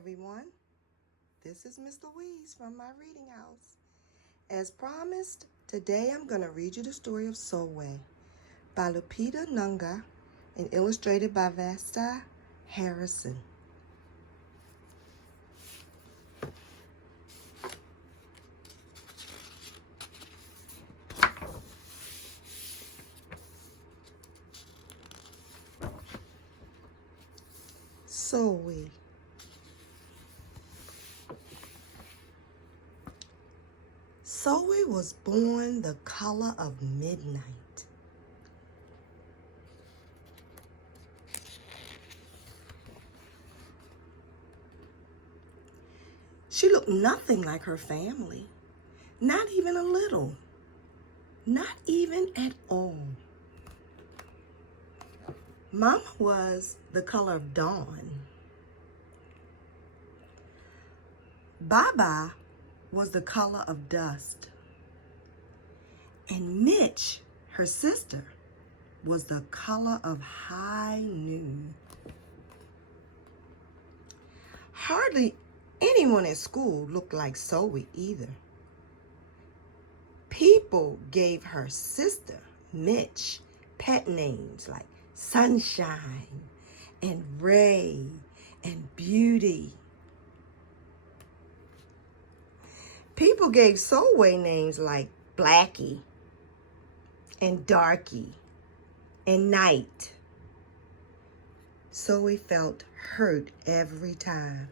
everyone. This is Miss Louise from my reading house. As promised, today I'm going to read you the story of Sulwe by Lupita Nunga and illustrated by Vasta Harrison. Sulwe. Sulwe was born the color of midnight. She looked nothing like her family, not even a little, not even at all. Mama was the color of dawn. Baba was the color of dust. And Mitch, her sister, was the color of high noon. Hardly anyone at school looked like Sulwe either. People gave her sister, Mitch, pet names like Sunshine and Ray and Beauty. People gave Sulwe names like Blackie and Darky and Night. Sulwe felt hurt every time.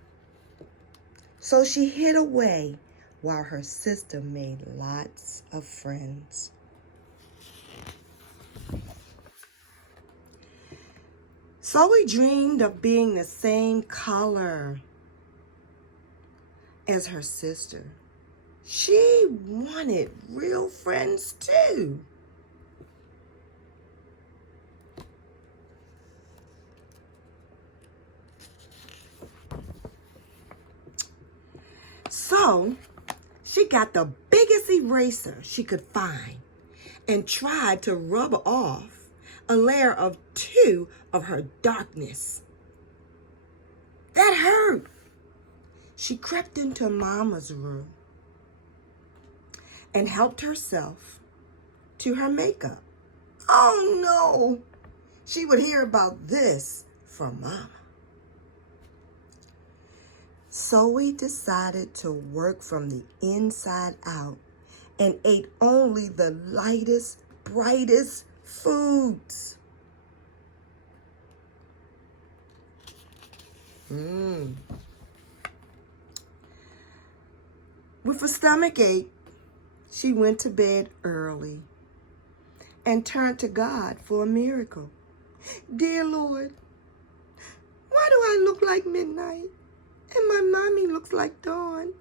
So she hid away while her sister made lots of friends. Sulwe dreamed of being the same color as her sister. She wanted real friends too. So she got the biggest eraser she could find and tried to rub off a layer of 2 of her darkness. That hurt. She crept into Mama's room and helped herself to her makeup. Oh no! She would hear about this from Mama. Sulwe decided to work from the inside out and ate only the lightest, brightest foods. With a stomach ache, she went to bed early and turned to God for a miracle. Dear Lord, why do I look like midnight and my mommy looks like dawn?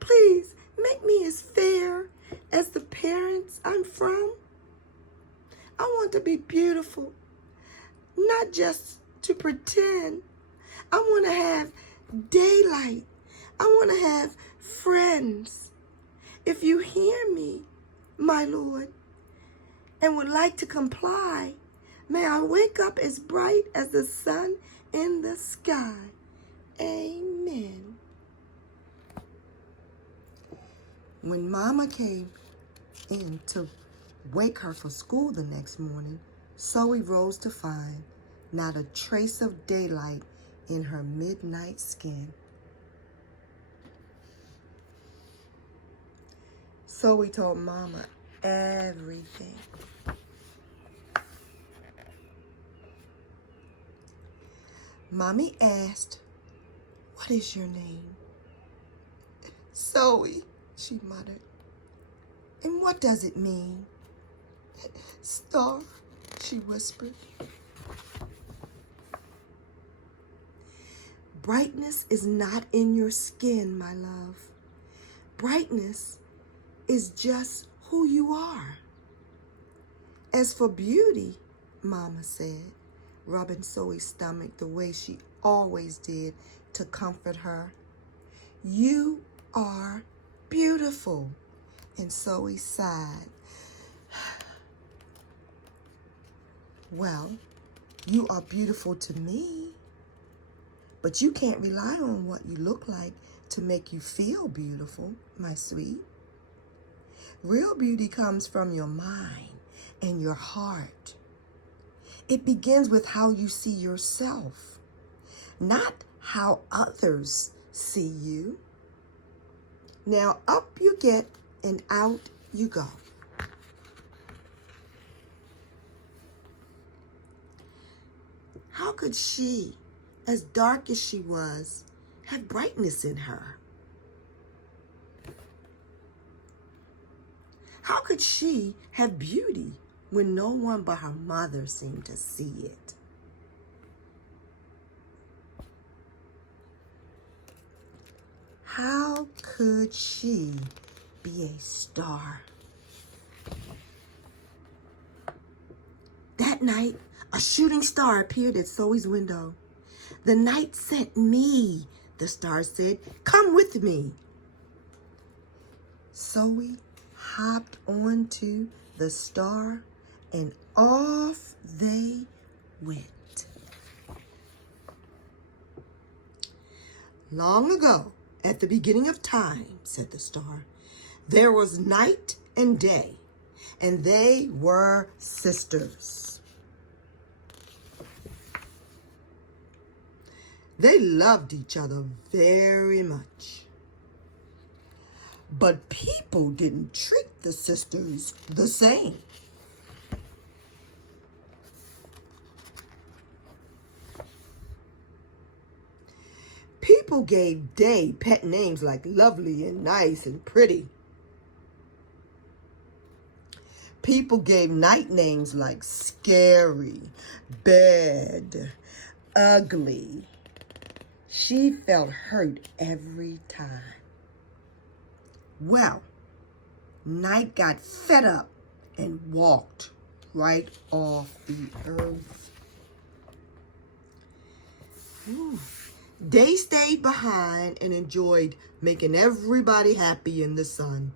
Please make me as fair as the parents I'm from. I want to be beautiful, not just to pretend. I want to have daylight. I want to have friends. If you hear me, my Lord, and would like to comply, may I wake up as bright as the sun in the sky. Amen. When Mama came in to wake her for school the next morning, Sulwe rose to find not a trace of daylight in her midnight skin. Sulwe told Mama everything. Mommy asked, "What is your name?" "Sulwe," she muttered. "And what does it mean?" "Star," she whispered. Brightness is not in your skin, my love. Brightness is just who you are. As for beauty, Mama said, rubbing Sulwe's stomach the way she always did to comfort her, you are beautiful. And Sulwe sighed. Well, you are beautiful to me. But you can't rely on what you look like to make you feel beautiful, my sweet. Real beauty comes from your mind and your heart. It begins with how you see yourself, not how others see you. Now up you get and out you go. How could she, as dark as she was, have brightness in her? How could she have beauty when no one but her mother seemed to see it? How could she be a star? That night, a shooting star appeared at Sulwe's window. "The night sent me," the star said. "Come with me." Sulwe hopped onto the star and off they went. "Long ago, at the beginning of time," said the star, "there was night and day, and they were sisters. They loved each other very much. But people didn't treat the sisters the same. People gave Day pet names like lovely and nice and pretty. People gave Night names like scary, bad, ugly. She felt hurt every time. Well, Night got fed up and walked right off the earth. Day stayed behind and enjoyed making everybody happy in the sun.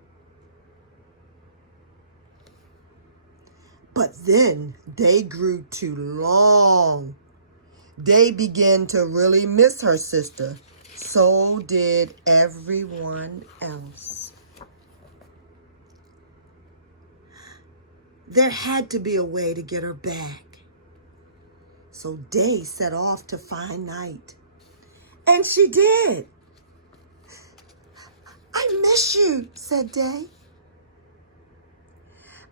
But then Day grew too long. Day began to really miss her sister. So did everyone else. There had to be a way to get her back. So Day set off to find Night. And she did. "I miss you," said Day.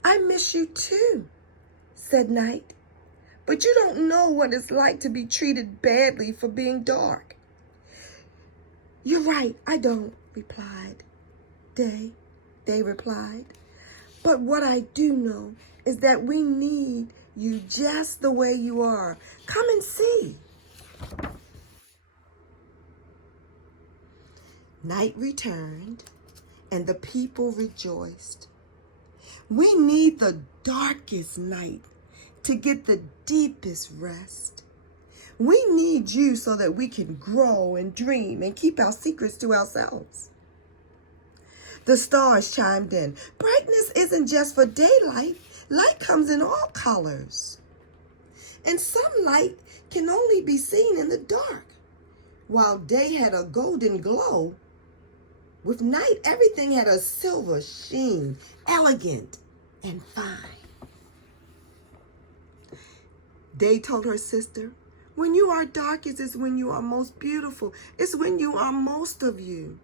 "I miss you too," said Night. "But you don't know what it's like to be treated badly for being dark." "You're right, I don't," replied Day. Day replied. "But what I do know is that we need you just the way you are. Come and see." Night returned, and the people rejoiced. We need the darkest night to get the deepest rest. We need you so that we can grow and dream and keep our secrets to ourselves. The stars chimed in. Brightness isn't just for daylight. Light comes in all colors. And some light can only be seen in the dark. While day had a golden glow, with night everything had a silver sheen, elegant and fine. Day told her sister, "When you are darkest is when you are most beautiful. It's when you are most of you."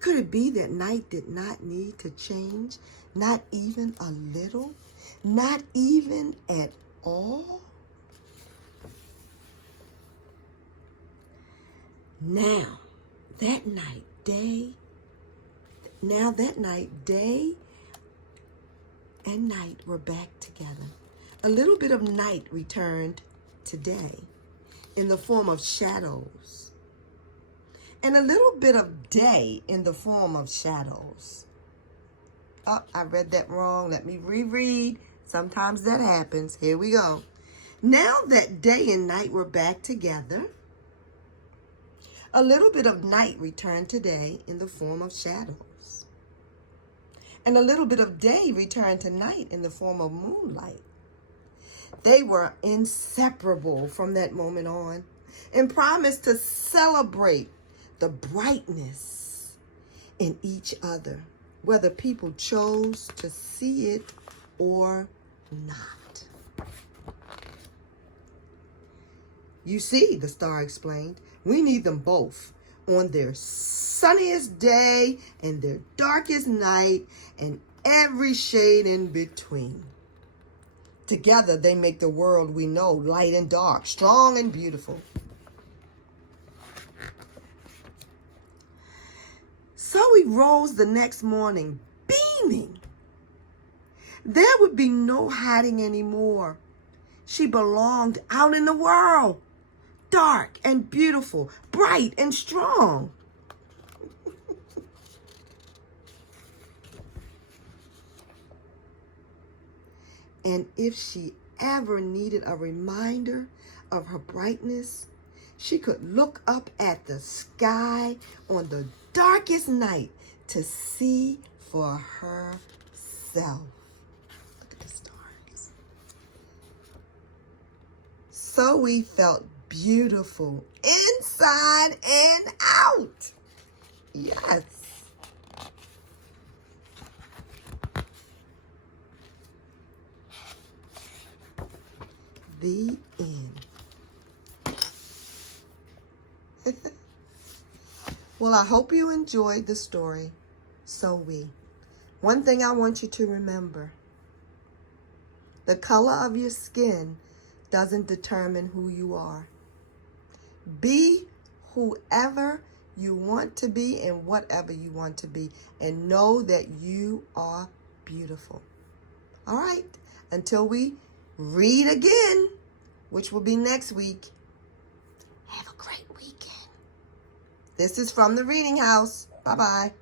Could it be that night did not need to change? Not even a little? Not even at all? Now, that night, day and night were back together. A little bit of night returned to day in the form of shadows, and a little bit of day in the form of shadows. Oh, I read that wrong. Let me reread. Sometimes that happens. Here we go. Now that day and night were back together, a little bit of night returned to day in the form of shadows. And a little bit of day returned to night in the form of moonlight. They were inseparable from that moment on. and promised to celebrate the brightness in each other, whether people chose to see it or not. You see, the star explained, we need them both on their sunniest day and their darkest night and every shade in between. Together, they make the world we know light and dark, strong and beautiful. Sulwe rose the next morning, beaming. There would be no hiding anymore. She belonged out in the world, dark and beautiful, bright and strong. And if she ever needed a reminder of her brightness, she could look up at the sky on the darkest night to see for herself. Look at the stars. Sulwe felt beautiful inside and out. Yes. The end. Well, I hope you enjoyed the story, Sulwe. One thing I want you to remember: the color of your skin doesn't determine who you are. Be whoever you want to be and whatever you want to be, and know that you are beautiful. All right, until we read again, which will be next week, have a great weekend. This is from the Reading House. Bye-bye.